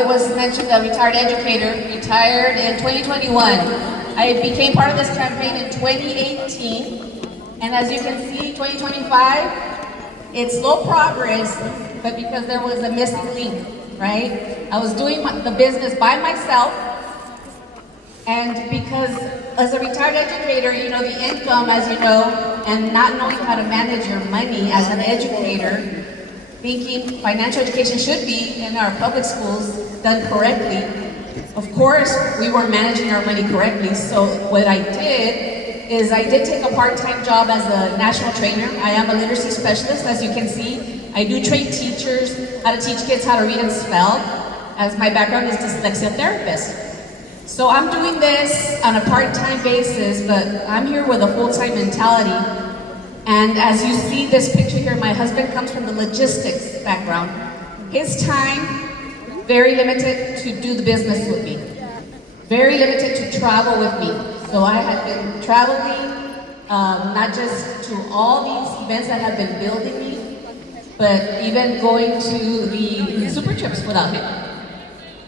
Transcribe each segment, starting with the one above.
It was mentioned a retired educator, retired in 2021. I became part of this campaign in 2018, and as you can see, 2025, it's slow progress, but because there was a missing link, right? I was doing the business by myself, and because as a retired educator, you know, the income, as you know, and not knowing how to manage your money as an educator, thinking financial education should be in our public schools done correctly. Of course, we weren't managing our money correctly, so what I did is I did take a part-time job as a national trainer. I am a literacy specialist, as you can see. I do train teachers how to teach kids how to read and spell, as my background is dyslexia therapist. So I'm doing this on a part-time basis, but I'm here with a full-time mentality. And as you see this picture here, my husband comes from the logistics background. His time, very limited to do the business with me. Very limited to travel with me. So I have been traveling, not just to all these events that have been building me, but even going to the super trips without him.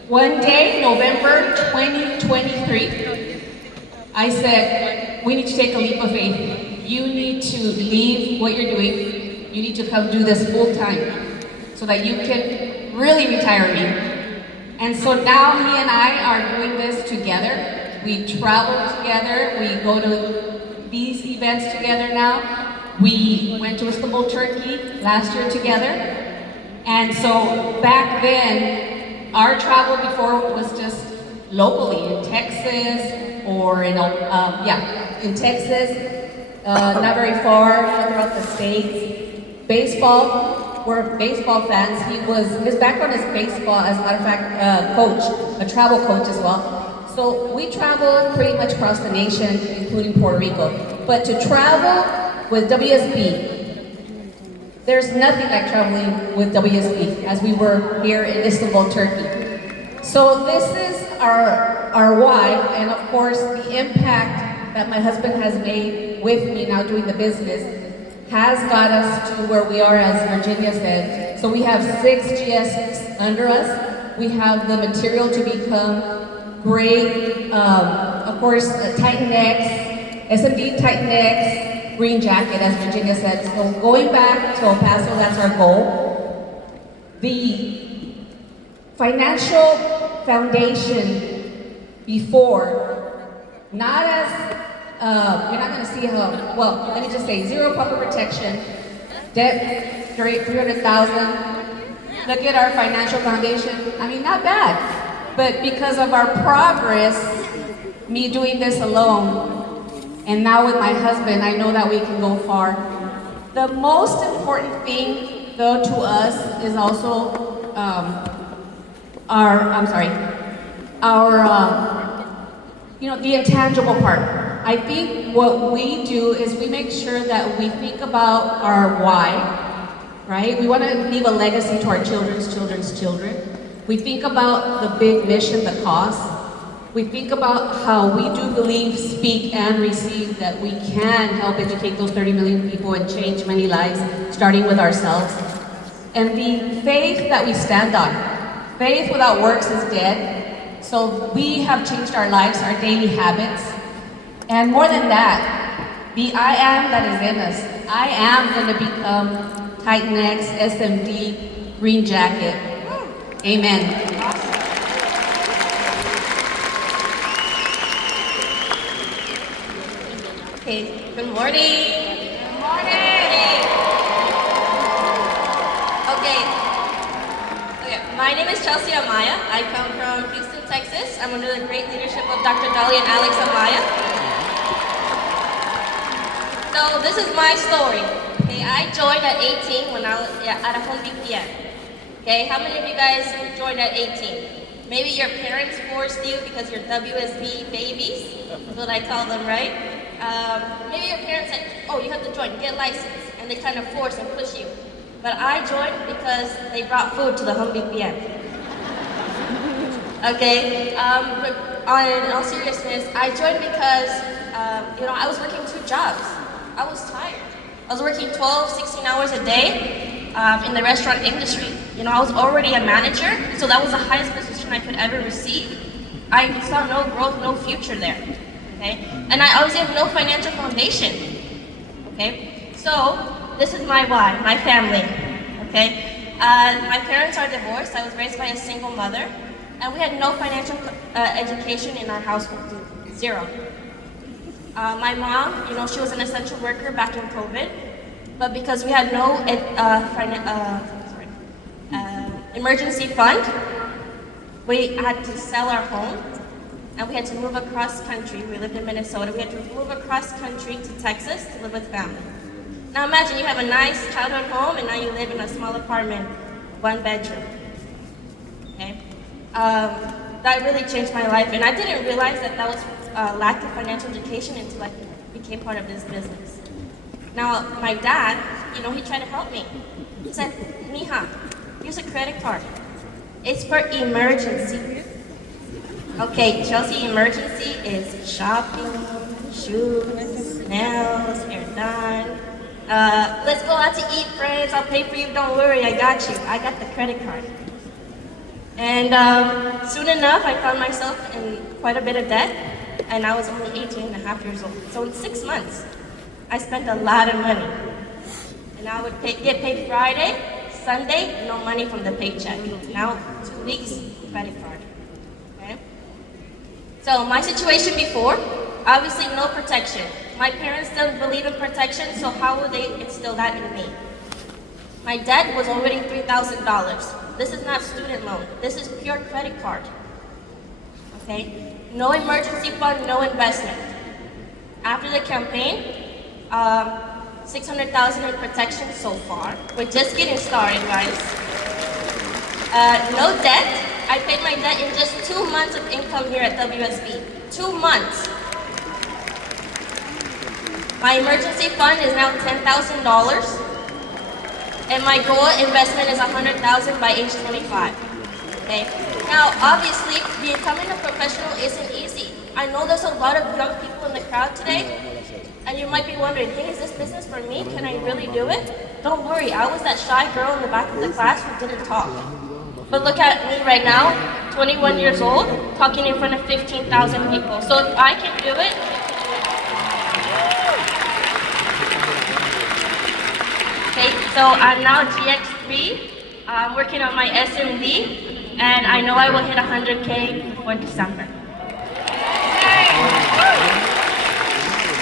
One day, November 2023, I said, we need to take a leap of faith. You need to leave what you're doing. You need to come do this full time so that you can really retire me. And so now he and I are doing this together. We travel together. We go to these events together now. We went to Istanbul, Turkey last year together. And so back then, our travel before was just locally in Texas or in Texas. Not very far, throughout the States. Baseball, we're baseball fans. His background is baseball, as a matter of fact, coach, a travel coach as well. So we travel pretty much across the nation, including Puerto Rico. But to travel with WSB, there's nothing like traveling with WSB, as we were here in Istanbul, Turkey. So this is our why, and of course the impact that my husband has made with me now doing the business has got us to where we are, as Virginia said. So we have 6 GSs under us. We have the material to become great, of course, Titan X, SMD Titan X, green jacket, as Virginia said. So going back to El Paso, that's our goal. The financial foundation before, not as you're not going to see how, well, let me just say, zero proper protection, debt, 300,000. Look at our financial foundation. I mean, not bad. But because of our progress, me doing this alone, and now with my husband, I know that we can go far. The most important thing, though, to us is also the intangible part. I think what we do is we make sure that we think about our why, right? We want to leave a legacy to our children's children's children. We think about the big mission, the cause. We think about how we do believe, speak, and receive that we can help educate those 30 million people and change many lives, starting with ourselves. And the faith that we stand on. Faith without works is dead. So we have changed our lives, our daily habits. And more than that, the I am that is in us. I am going to become Titan X, SMD, green jacket. Amen. Okay, good morning. Good morning. Okay, my name is Chelsea Amaya. I come from Houston, Texas. I'm under the great leadership of Dr. Dali and Alex Amaya. So this is my story. Okay, I joined at 18 when I was at a Home BPM. Okay, how many of you guys joined at 18? Maybe your parents forced you because you're WSB babies. That's what I call them, right? Maybe your parents said, oh, you have to join, get licensed, and they kind of force and push you. But I joined because they brought food to the Home BPM. Okay, but in all seriousness, I joined because I was working 2 jobs. I was tired. I was working 12, 16 hours a day in the restaurant industry. I was already a manager, so that was the highest position I could ever receive. I saw no growth, no future there. Okay? And I obviously have no financial foundation. Okay? So, this is my why, my family. Okay? My parents are divorced. I was raised by a single mother. And we had no financial education in our household. Zero. My mom, she was an essential worker back in COVID. But because we had no emergency fund, we had to sell our home, and we had to move across country. We lived in Minnesota. We had to move across country to Texas to live with family. Now imagine you have a nice childhood home, and now you live in a small apartment, 1 bedroom. Okay, that really changed my life, and I didn't realize that was lack of financial education until I became part of this business. Now my dad, he tried to help me. He said, "Mija, here's a credit card. It's for emergency." Okay, Chelsea, emergency is shopping, shoes, nails, hair done. Let's go out to eat, friends. I'll pay for you. Don't worry, I got you. I got the credit card. And soon enough, I found myself in quite a bit of debt, and I was only 18 and a half years old. So in 6 months, I spent a lot of money. And I would get paid Friday, Sunday, no money from the paycheck. Now, 2 weeks, credit card. Okay? So my situation before, obviously no protection. My parents don't believe in protection, so how would they instill that in me? My debt was already $3,000. This is not student loan. This is pure credit card. Okay? No emergency fund, no investment. After the campaign, 600,000 in protection so far. We're just getting started, guys. No debt. I paid my debt in just 2 months of income here at WSB. 2 months. My emergency fund is now $10,000. And my goal investment is $100,000 by age 25. Okay? Now, obviously, becoming a professional isn't easy. I know there's a lot of young people in the crowd today, and you might be wondering, hey, is this business for me? Can I really do it? Don't worry, I was that shy girl in the back of the class who didn't talk. But look at me right now, 21 years old, talking in front of 15,000 people. So if I can do it, okay, so I'm now GX3. I'm working on my SMD, and I know I will hit 100K before December.